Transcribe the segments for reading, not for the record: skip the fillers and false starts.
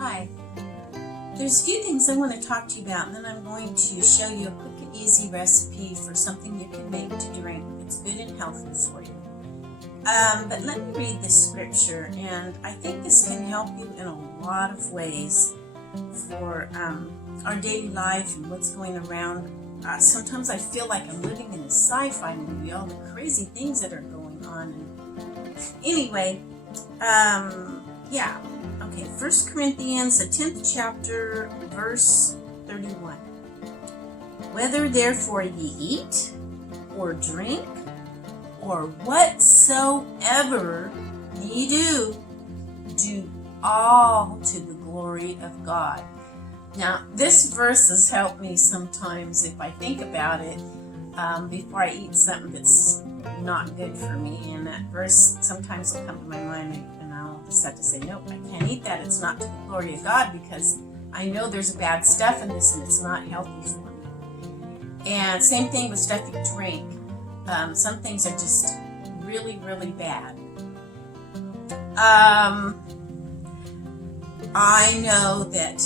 Hi. There's a few things I want to talk to you about, and then I'm going to show you a quick and easy recipe for something you can make to drink that's good and healthy for you. But let me read this scripture, and I think this can help you in a lot of ways for our daily life and what's going around. Sometimes I feel like I'm living in a sci-fi movie, all the crazy things that are going on. And anyway, Okay, 1 Corinthians, the 10th chapter, verse 31. Whether therefore ye eat, or drink, or whatsoever ye do, do all to the glory of God. Now, this verse has helped me sometimes if I think about it before I eat something that's not good for me. And that verse sometimes will come to my mind and I'll just have to say, nope, I can't eat that. It's not to the glory of God because I know there's bad stuff in this and it's not healthy for me. And same thing with stuff you drink. Some things are just really, really bad. I know that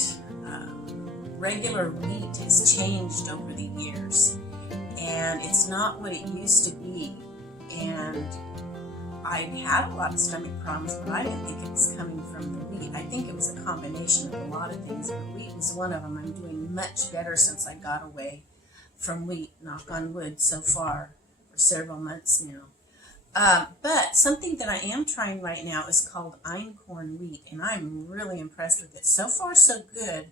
regular wheat has changed over the years, and it's not what it used to be. And I had a lot of stomach problems, but I didn't think it was coming from the wheat. I think it was a combination of a lot of things, but wheat was one of them. I'm doing much better since I got away from wheat, knock on wood, so far for several months now. But something that I am trying right now is called einkorn wheat, and I'm really impressed with it. So far, so good.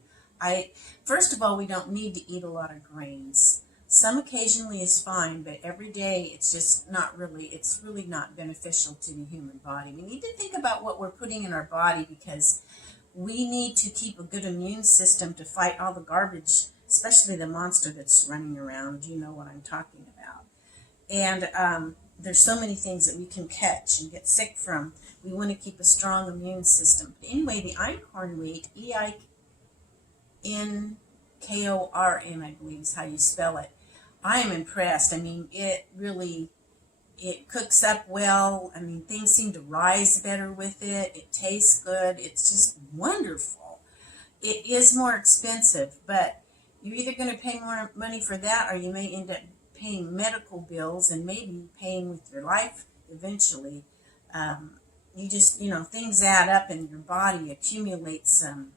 First of all, we don't need to eat a lot of grains. Some occasionally is fine, but every day it's really not beneficial to the human body. We need to think about what we're putting in our body because we need to keep a good immune system to fight all the garbage, especially the monster that's running around. You know what I'm talking about. And there's so many things that we can catch and get sick from. We want to keep a strong immune system. But anyway, the einkorn wheat, Einkorn, I believe is how you spell it. I am impressed. I mean, it cooks up well. I mean, things seem to rise better with it. It tastes good. It's just wonderful. It is more expensive, but you're either going to pay more money for that or you may end up paying medical bills and maybe paying with your life eventually. Things add up and your body accumulates some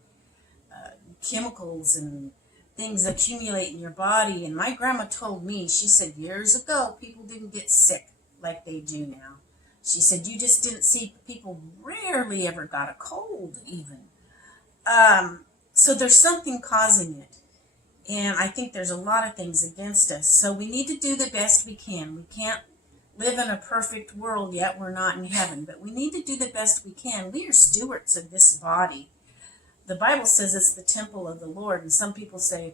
chemicals and things accumulate in your body. And my grandma told me, she said years ago, people didn't get sick like they do now. She said you just didn't see, people rarely ever got a cold even. So there's something causing it. And I think there's a lot of things against us. So we need to do the best we can. We can't live in a perfect world yet. We're not in heaven. But we need to do the best we can. We are stewards of this body. The Bible says it's the temple of the Lord. And some people say,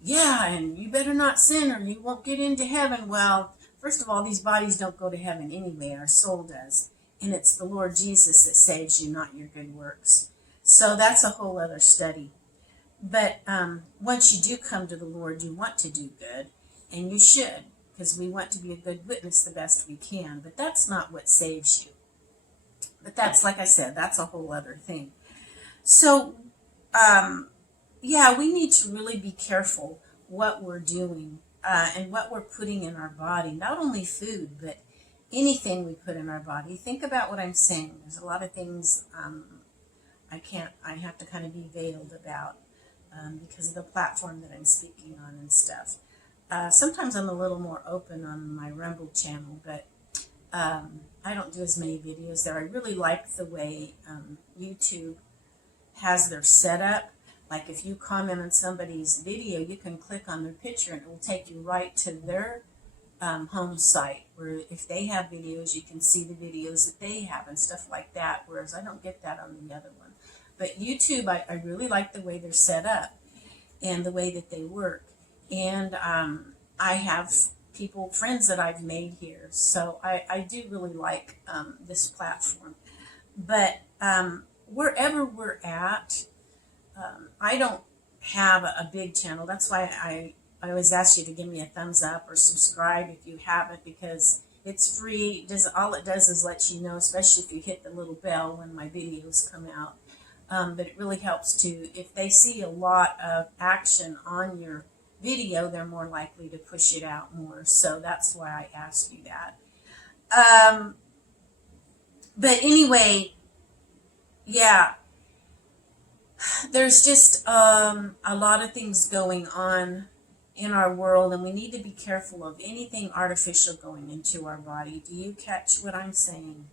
yeah, and you better not sin or you won't get into heaven. Well, first of all, these bodies don't go to heaven anyway. Our soul does. And it's the Lord Jesus that saves you, not your good works. So that's a whole other study. But once you do come to the Lord, you want to do good, and you should, because we want to be a good witness the best we can. But that's not what saves you. But that's, like I said, that's a whole other thing. So, we need to really be careful what we're doing and what we're putting in our body. Not only food, but anything we put in our body. Think about what I'm saying. There's a lot of things I have to kind of be veiled about. Because of the platform that I'm speaking on and stuff. Sometimes I'm a little more open on my Rumble channel, but I don't do as many videos there. I really like the way YouTube has their setup. Like if you comment on somebody's video, you can click on their picture and it will take you right to their home site, where if they have videos, you can see the videos that they have and stuff like that, whereas I don't get that on the other one. But YouTube, I really like the way they're set up and the way that they work. And I have friends that I've made here. So I do really like this platform. But wherever we're at, I don't have a big channel. That's why I always ask you to give me a thumbs up or subscribe if you haven't, because it's free. All it does is let you know, especially if you hit the little bell when my videos come out, but it really helps to, if they see a lot of action on your video, they're more likely to push it out more. So that's why I asked you that. But anyway, yeah, there's just a lot of things going on in our world, and we need to be careful of anything artificial going into our body. Do you catch what I'm saying?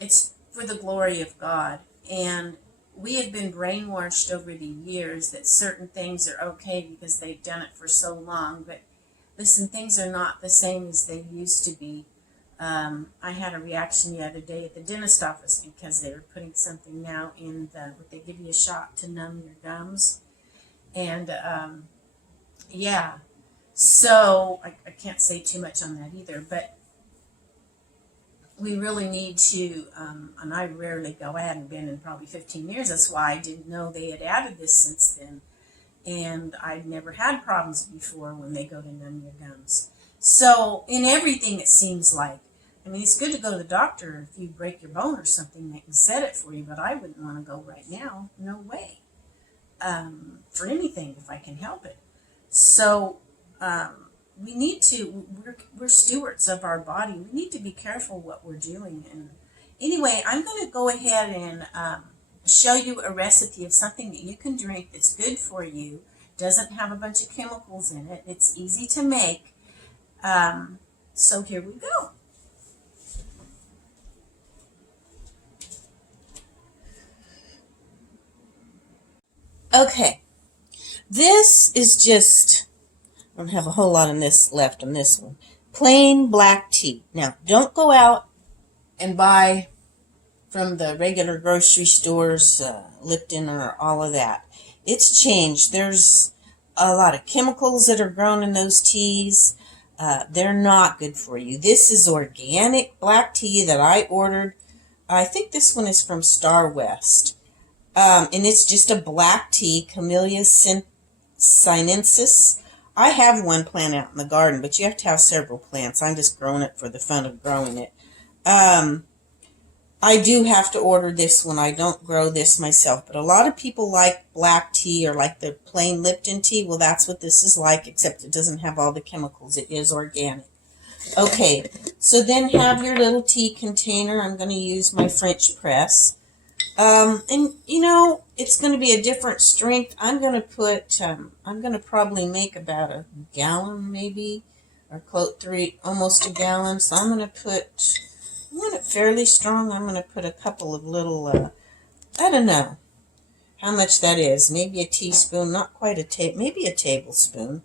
It's for the glory of God, and we have been brainwashed over the years that certain things are okay because they've done it for so long. But listen, things are not the same as they used to be. I had a reaction the other day at the dentist office because they were putting something now in what they give you a shot to numb your gums. And yeah, so I can't say too much on that either, but we really need to, and I rarely go, I hadn't been in probably 15 years, that's why I didn't know they had added this since then, and I'd never had problems before when they go to numb your gums. So in everything it seems like, I mean, it's good to go to the doctor if you break your bone or something, they can set it for you, but I wouldn't want to go right now, no way, for anything if I can help it. So we need to, we're stewards of our body. We need to be careful what we're doing. And anyway, I'm going to go ahead and show you a recipe of something that you can drink that's good for you, doesn't have a bunch of chemicals in it, it's easy to make. So here we go. Okay, this is just, I don't have a whole lot of this left on this one. Plain black tea. Now, don't go out and buy from the regular grocery stores, Lipton or all of that. It's changed. There's a lot of chemicals that are grown in those teas. They're not good for you. This is organic black tea that I ordered. I think this one is from Star West. And it's just a black tea, Camellia sinensis. I have one plant out in the garden, but you have to have several plants. I'm just growing it for the fun of growing it. I do have to order this one. I don't grow this myself, but a lot of people like black tea or like the plain Lipton tea. Well, that's what this is like, except it doesn't have all the chemicals. It is organic. Okay, so then have your little tea container. I'm going to use my French press. And you know, it's going to be a different strength. I'm going to probably make about a gallon maybe, or almost a gallon. So I'm going it fairly strong. I'm going to put a couple of little, I don't know how much that is. Maybe a teaspoon, not quite maybe a tablespoon.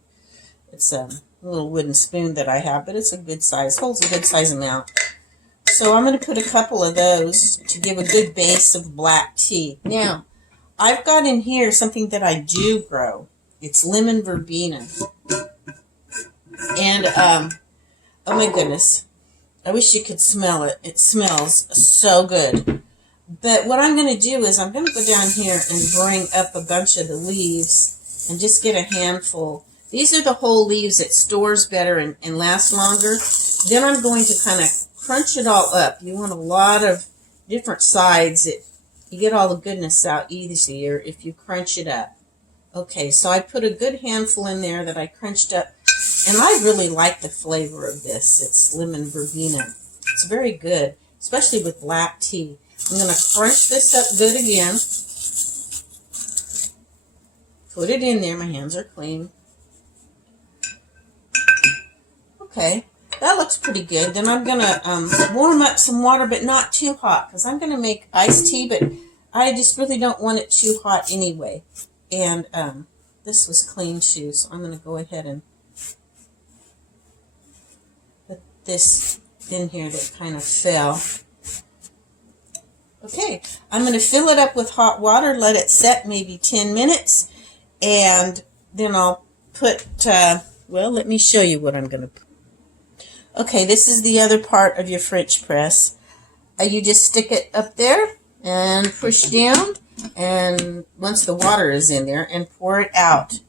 It's a little wooden spoon that I have, but it's a good size, holds a good size amount. So I'm going to put a couple of those to give a good base of black tea. Now, I've got in here something that I do grow. It's lemon verbena. And, oh my goodness, I wish you could smell it. It smells so good. But what I'm going to do is I'm going to go down here and bring up a bunch of the leaves and just get a handful. These are the whole leaves that stores better and last longer. Then I'm going to kind of crunch it all up. You want a lot of different sides. You get all the goodness out easier if you crunch it up. Okay, so I put a good handful in there that I crunched up, and I really like the flavor of this. It's lemon verbena. It's very good, especially with black tea. I'm going to crunch this up good again. Put it in there. My hands are clean. Okay. That looks pretty good. Then I'm going to warm up some water, but not too hot, because I'm going to make iced tea, but I just really don't want it too hot anyway. And this was clean too, so I'm going to go ahead and put this in here that kind of fell. Okay, I'm going to fill it up with hot water, let it set maybe 10 minutes, and then I'll put, well, let me show you what I'm going to put. Okay, this is the other part of your French press. You just stick it up there and push down, and once the water is in there, and pour it out.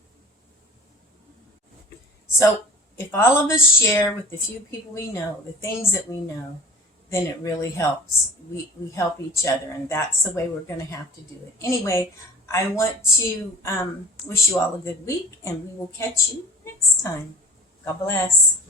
So if all of us share with the few people we know the things that we know, then it really helps. We help each other, and that's the way we're going to have to do it. Anyway, I want to wish you all a good week, and we will catch you next time. God bless.